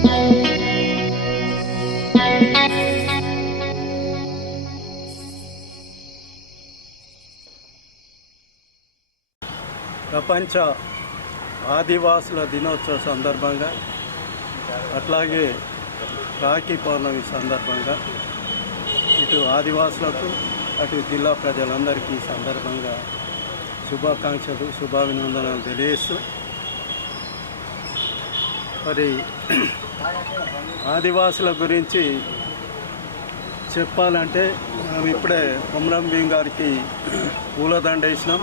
ప్రపంచ ఆదివాసుల దినోత్సవ సందర్భంగా అట్లాగే రాఖీ పౌర్ణమి సందర్భంగా ఇటు ఆదివాసులకు అటు జిల్లా ప్రజలందరికీ సందర్భంగా శుభాకాంక్షలు శుభాభినందనలు తెలియజేస్తూ మరి ఆదివాసుల గురించి చెప్పాలంటే మనం ఇప్పుడే కొమరం భీం గారికి పూలదండ వేసినాం.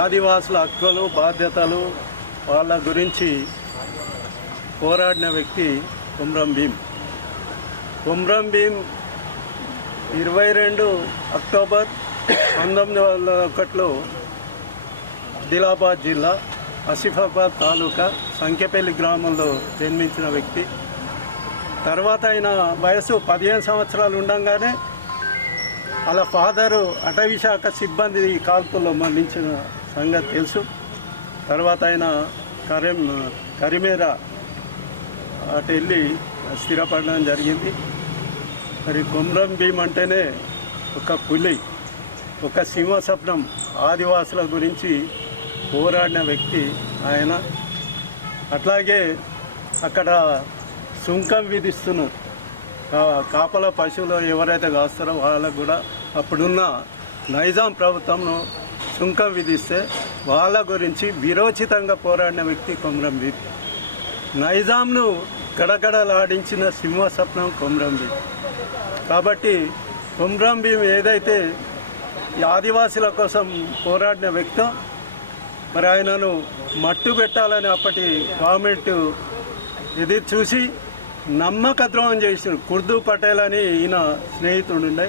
ఆదివాసుల హక్కులు బాధ్యతలు వాళ్ళ గురించి పోరాడిన వ్యక్తి కొమరం భీం. కొమరం భీం 22 అక్టోబర్ 1901లో ఆదిలాబాద్ జిల్లా ఆసిఫాబాద్ తాలూకా సంఖ్యపల్లి గ్రామంలో జన్మించిన వ్యక్తి. తర్వాత ఆయన వయసు 15 సంవత్సరాలు ఉండగానే వాళ్ళ ఫాదరు అటవీ శాఖ సిబ్బంది కాల్పుల్లో మరణించిన సంగతి తెలుసు. తర్వాత ఆయన కరిమేరా అటు వెళ్ళి స్థిరపడడం జరిగింది. మరి కొమరం భీం అంటేనే ఒక పులి, ఒక సింహ స్వప్నం. ఆదివాసుల గురించి పోరాడిన వ్యక్తి ఆయన. అట్లాగే అక్కడ సుంకం విధిస్తున్నారు. కాపల పశువులు ఎవరైతే కాస్తారో వాళ్ళకు కూడా అప్పుడున్న నైజాం ప్రభుత్వంలో సుంకం విధిస్తే వాళ్ళ గురించి విరోచితంగా పోరాడిన వ్యక్తి కొమరం భీం. నైజాంను గడగడలాడించిన సింహస్వప్నం కొమరం భీం. కాబట్టి కొమరం భీం ఏదైతే ఆదివాసుల కోసం పోరాడిన వ్యక్తో మరి ఆయనను మట్టు పెట్టాలని అప్పటి గవర్నమెంట్ ఎదురు చూసి నమ్మక ద్రోహం చేసిన కుర్దు పటేల్ అని ఈయన స్నేహితుడు ఉండే.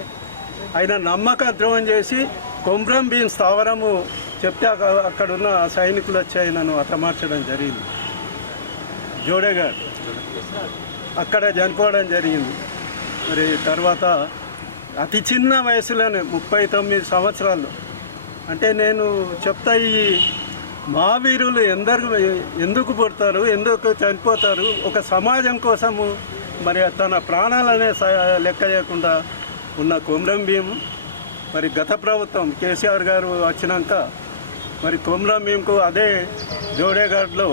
ఆయన నమ్మక ద్రోహం చేసి కొమరం భీం స్థావరము చెప్తే అక్కడున్న సైనికులు వచ్చి ఆయనను హతమార్చడం జరిగింది. జోడేఘాట్ అక్కడ చనిపోవడం జరిగింది. మరి తర్వాత అతి చిన్న వయసులోనే 39 సంవత్సరాలు. అంటే నేను చెప్తా, ఈ మహావీరులు ఎందుకు పుడతారు, ఎందుకు చనిపోతారు? ఒక సమాజం కోసము మరి తన ప్రాణాలనే లెక్క చేయకుండా ఉన్న కొమరం భీం మరి గత ప్రభుత్వం కేసీఆర్ గారు వచ్చినాక మరి కొమరం భీంకు అదే జోడేఘాట్లో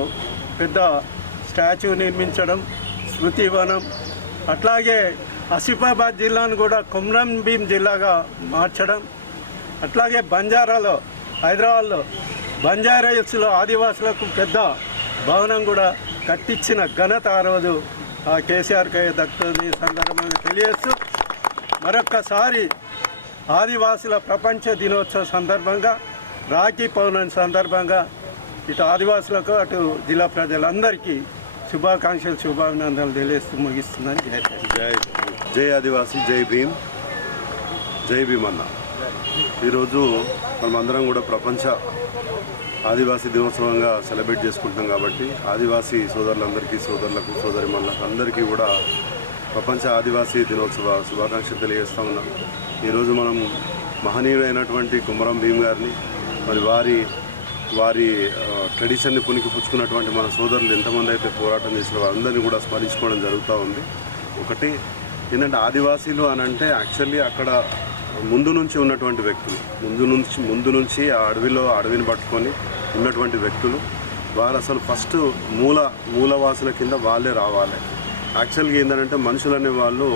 పెద్ద స్టాచ్యూ నిర్మించడం, స్మృతివనం, అట్లాగే ఆసిఫాబాద్ జిల్లాను కూడా కొమరం భీం జిల్లాగా మార్చడం, అట్లాగే బంజారాలో హైదరాబాద్లో బంజారా హిల్స్లో ఆదివాసులకు పెద్ద భవనం కూడా కట్టించిన ఘనత ఆ రోజు ఆ కేసీఆర్కి దక్కుతుంది సందర్భంగా తెలియజేస్తూ మరొక్కసారి ఆదివాసుల ప్రపంచ దినోత్సవ సందర్భంగా రాఖీ పౌర్ణమి సందర్భంగా ఇటు ఆదివాసులకు అటు జిల్లా ప్రజలందరికీ శుభాకాంక్షలు శుభాభినందనలు తెలియజేస్తూ ముగిస్తుందని జై ఆదివాసి, జై భీమ్, జై భీమ్ అన్న. ఈరోజు మనమందరం కూడా ప్రపంచ ఆదివాసీ దినోత్సవంగా సెలబ్రేట్ చేసుకుంటున్నాం. కాబట్టి ఆదివాసీ సోదరులందరికీ, సోదరులకు, సోదరిమణులకు అందరికీ కూడా ప్రపంచ ఆదివాసీ దినోత్సవ శుభాకాంక్షలు తెలియజేస్తూ ఉన్నాం. ఈరోజు మనం మహనీయుడైనటువంటి కొమరం భీం గారిని మరి వారి ట్రెడిషన్ని పుణికిపుచ్చుకున్నటువంటి మన సోదరులు ఎంతమంది అయితే పోరాటం చేసిన వారందరినీ కూడా స్మరించుకోవడం జరుగుతూ ఉంది. ఒకటి ఏంటంటే ఆదివాసీలు అని అంటే యాక్చువల్లీ అక్కడ ముందు నుంచి ఉన్నటువంటి వ్యక్తులు, ముందు నుంచి ఆ అడవిని పట్టుకొని ఉన్నటువంటి వ్యక్తులు. వారు అసలు ఫస్ట్ మూలవాసుల కింద వాళ్ళే రావాలి. యాక్చువల్గా ఏంటంటే మనుషులు అనే వాళ్ళు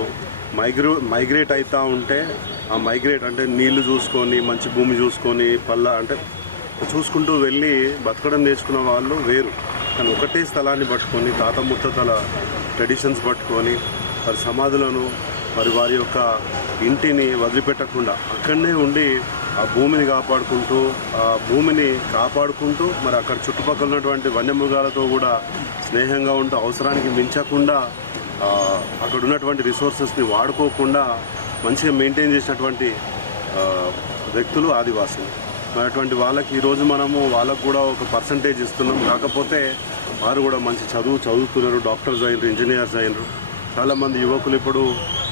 మైగ్రేట్ అవుతూ ఉంటే, ఆ మైగ్రేట్ అంటే నీళ్లు చూసుకొని, మంచి భూమి చూసుకొని, అంటే చూసుకుంటూ వెళ్ళి బతకడం నేర్చుకున్న వాళ్ళు వేరు. కానీ ఒకటే స్థలాన్ని పట్టుకొని, తాత ముత్తతల ట్రెడిషన్స్ పట్టుకొని, వారి సమాధులను, మరి వారి యొక్క ఇంటిని వదిలిపెట్టకుండా అక్కడనే ఉండి ఆ భూమిని కాపాడుకుంటూ మరి అక్కడ చుట్టుపక్కల ఉన్నటువంటి వన్యమృగాలతో కూడా స్నేహంగా ఉంటూ, అవసరానికి మించకుండా అక్కడ ఉన్నటువంటి రిసోర్సెస్ని వాడుకోకుండా మంచిగా మెయింటైన్ చేసినటువంటి వ్యక్తులు ఆదివాసులు. మరి అటువంటి వాళ్ళకి ఈరోజు మనము వాళ్ళకు కూడా ఒక పర్సంటేజ్ ఇస్తున్నాం. కాకపోతే వారు కూడా మంచి చదువుతున్నారు, డాక్టర్స్ అయినరు, ఇంజనీర్స్ అయినరు. చాలామంది యువకులు ఇప్పుడు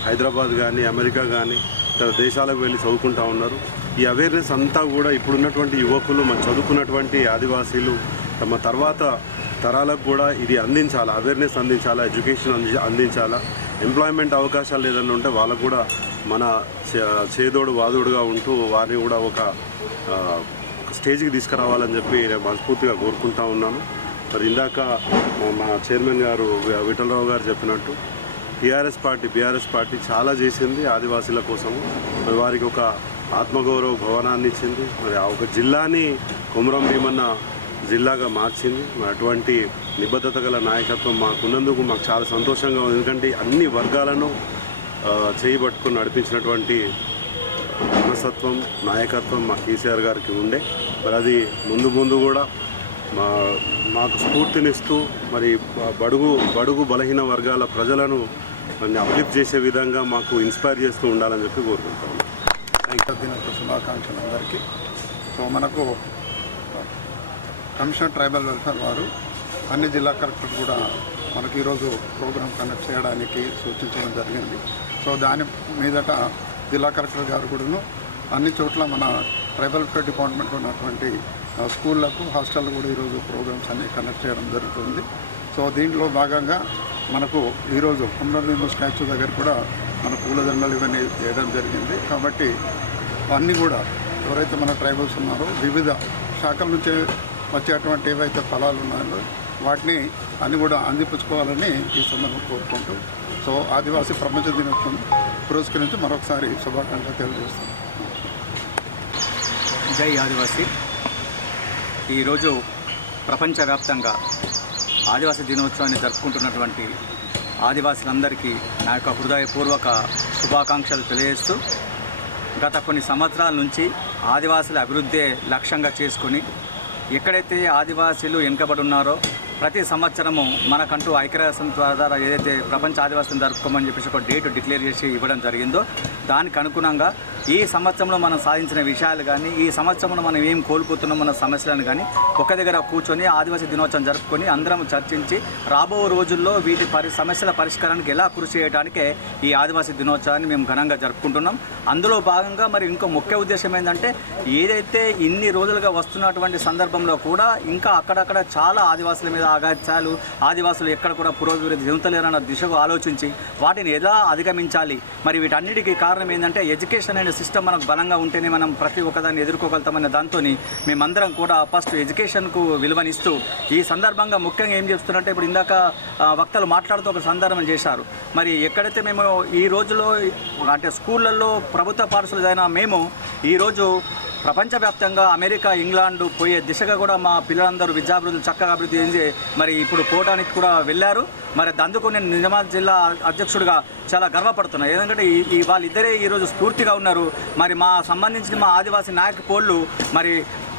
హైదరాబాద్ కానీ, అమెరికా కానీ ఇతర దేశాలకు వెళ్ళి చదువుకుంటూ ఉన్నారు. ఈ అవేర్నెస్ అంతా కూడా ఇప్పుడున్నటువంటి యువకులు, మన చదువుకున్నటువంటి ఆదివాసీలు తమ తరాలకు కూడా ఇది అందించాలా, అవేర్నెస్ అందించాలా, ఎడ్యుకేషన్ అందించాలా, ఎంప్లాయ్మెంట్ అవకాశాలు ఏదైనా ఉంటే వాళ్ళకు కూడా మన చేదోడు వాదోడుగా ఉంటూ వారిని కూడా ఒక స్టేజ్కి తీసుకురావాలని చెప్పి నేను మనస్ఫూర్తిగా కోరుకుంటా ఉన్నాను. మరి ఇందాక మా చైర్మన్ గారు విఠలరావు గారు చెప్పినట్టు బీఆర్ఎస్ పార్టీ చాలా చేసింది ఆదివాసీల కోసము. మరి వారికి ఒక ఆత్మగౌరవ భవనాన్ని ఇచ్చింది, మరి ఆ ఒక జిల్లాని కొమరం భీమన్న జిల్లాగా మార్చింది. మరి అటువంటి నిబద్ధత గల నాయకత్వం మాకున్నందుకు మాకు చాలా సంతోషంగా ఉంది. ఎందుకంటే అన్ని వర్గాలను చేయబట్టుకుని నడిపించినటువంటి మనస్తత్వం, నాయకత్వం మా కేసీఆర్ గారికి ఉండే. మరి అది ముందు కూడా మాకు స్ఫూర్తినిస్తూ మరి బడుగు బలహీన వర్గాల ప్రజలను అప్లిఫ్ట్ చేసే విధంగా మాకు ఇన్స్పైర్ చేస్తూ ఉండాలని చెప్పి కోరుకుంటాము. దినోత్సవ శుభాకాంక్షలు అందరికీ. సో మనకు కమిషనర్ ట్రైబల్ వెల్ఫేర్ వారు అన్ని జిల్లా కలెక్టర్ కూడా మనకు ఈరోజు ప్రోగ్రాం కండక్ట్ చేయడానికి సూచించడం జరిగింది. సో దాని మీదట జిల్లా కలెక్టర్ గారు కూడాను అన్ని చోట్ల మన ట్రైబల్ వెల్ఫేర్ డిపార్ట్మెంట్ ఉన్నటువంటి స్కూళ్ళకు హాస్టల్ కూడా ఈరోజు ప్రోగ్రామ్స్ అన్ని కండక్ట్ చేయడం జరుగుతుంది. సో దీంట్లో భాగంగా మనకు ఈరోజు కొమరం భీమ స్టాచ్యూ దగ్గర కూడా మన పూలదండలు ఇవన్నీ చేయడం జరిగింది. కాబట్టి అన్నీ కూడా ఎవరైతే మన ట్రైబల్స్ ఉన్నారో వివిధ శాఖల నుంచి వచ్చేటువంటి ఏవైతే ఫలాలు ఉన్నాయో వాటిని అన్నీ కూడా అందిపుచ్చుకోవాలని ఈ సందర్భంగా కోరుకుంటూ, సో ఆదివాసీ ప్రపంచ దినోత్సవం పురస్కరించి మరొకసారి శుభాకాంక్షలు తెలియజేస్తాం. జై ఆదివాసీ. ఈరోజు ప్రపంచవ్యాప్తంగా ఆదివాసీ దినోత్సవాన్ని జరుపుకుంటున్నటువంటి ఆదివాసులందరికీ నా యొక్క హృదయపూర్వక శుభాకాంక్షలు తెలియజేస్తూ, గత కొన్ని సంవత్సరాల నుంచి ఆదివాసుల అభివృద్ధి లక్ష్యంగా చేసుకొని ఎక్కడైతే ఆదివాసీలు వెనుకబడి ఉన్నారో ప్రతి సంవత్సరము మనకంటూ ఐక్యరాజ్య సమితి ద్వారా ఏదైతే ప్రపంచ ఆదివాసులను జరుపుకోమని చెప్పేసి ఒక డేట్ డిక్లేర్ చేసి ఇవ్వడం జరిగిందో దానికి అనుగుణంగా ఈ సంవత్సరంలో మనం సాధించిన విషయాలు కానీ, ఈ సంవత్సరంలో మనం ఏం కోల్పోతున్నాం మన సమస్యలను కానీ ఒక దగ్గర కూర్చొని ఆదివాసీ దినోత్సవం జరుపుకొని అందరం చర్చించి రాబో రోజుల్లో వీటి సమస్యల పరిష్కారానికి ఎలా కృషి చేయడానికే ఈ ఆదివాసీ దినోత్సవాన్ని మేము ఘనంగా జరుపుకుంటున్నాం. అందులో భాగంగా మరి ఇంకో ముఖ్య ఉద్దేశం ఏంటంటే ఏదైతే ఇన్ని రోజులుగా వస్తున్నటువంటి సందర్భంలో కూడా ఇంకా అక్కడక్కడ చాలా ఆదివాసుల మీద ఆఘాత్యాలు, ఆదివాసులు ఎక్కడ కూడా పురోభివృద్ధి చెందుతలేరన్న దిశగా ఆలోచించి వాటిని ఎలా అధిగమించాలి, మరి వీటన్నిటికీ కారణం ఏంటంటే ఎడ్యుకేషన్ అనే సిస్టమ్ మనకు బలంగా ఉంటేనే మనం ప్రతి ఒక్కదాన్ని ఎదుర్కోగలుగుతామనే దాంతో మేమందరం కూడా ఫస్ట్ ఎడ్యుకేషన్కు విలువనిస్తూ ఈ సందర్భంగా ముఖ్యంగా ఏం చేస్తున్నారంటే ఇప్పుడు ఇందాక వక్తలు మాట్లాడుతూ ఒక సందర్భం చేశారు. మరి ఎక్కడైతే మేము ఈ రోజులో అంటే స్కూళ్ళల్లో ప్రభుత్వ పాఠశాలైనా మేము ఈరోజు ప్రపంచవ్యాప్తంగా అమెరికా, ఇంగ్లాండ్ పోయే దిశగా కూడా మా పిల్లలందరూ విద్యాభివృద్ధి చక్కగా అభివృద్ధి చెంది మరి ఇప్పుడు పోవడానికి కూడా వెళ్ళారు. మరి అందుకు నేను నిజామాబాద్ జిల్లా అధ్యక్షుడిగా చాలా గర్వపడుతున్నాను. ఎందుకంటే వాళ్ళిద్దరే ఈరోజు స్ఫూర్తిగా ఉన్నారు. మరి మా సంబంధించిన మా ఆదివాసీ నాయక పోళ్ళు మరి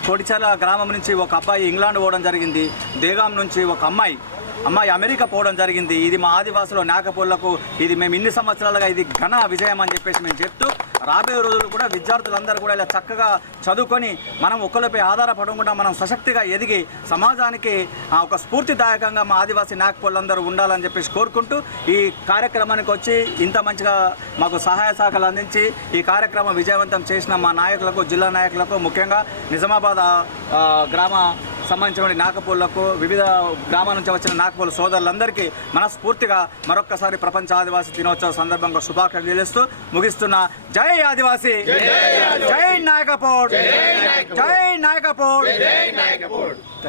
కొడిచల గ్రామం నుంచి ఒక అబ్బాయి ఇంగ్లాండ్ పోవడం జరిగింది, దేగాం నుంచి ఒక అమ్మాయి అమెరికా పోవడం జరిగింది. ఇది మా ఆదివాసుల నాయకపోళ్లకు ఇది మేము ఇన్ని సంవత్సరాలుగా ఇది ఘన విజయం అని చెప్పేసి మేము చెప్తూ రాబోయే రోజులు కూడా విద్యార్థులందరూ కూడా ఇలా చక్కగా చదువుకొని మనం ఒకరిపై ఆధారపడకుండా మనం సశక్తిగా ఎదిగి సమాజానికి ఒక స్ఫూర్తిదాయకంగా మా ఆదివాసీ నాయకపోళ్ళందరూ ఉండాలని చెప్పేసి కోరుకుంటూ ఈ కార్యక్రమానికి వచ్చి ఇంత మంచిగా మాకు సహాయ సహకారాలు అందించి ఈ కార్యక్రమం విజయవంతం చేసిన మా నాయకులకు, జిల్లా నాయకులకు, ముఖ్యంగా నిజామాబాద్ గ్రామ సంబంధించిన నాయకపోళ్లకు, వివిధ గ్రామాల నుంచి వచ్చిన నాయకపోల సోదరులందరికీ మనస్ఫూర్తిగా మరొక్కసారి ప్రపంచ ఆదివాసీ దినోత్సవ సందర్భంగా శుభాకాంక్షలు తెలియజేస్తూ ముగిస్తున్న. జై ఆదివాసీ, జై నాయకపోడ్, జై నాయకపోడ్.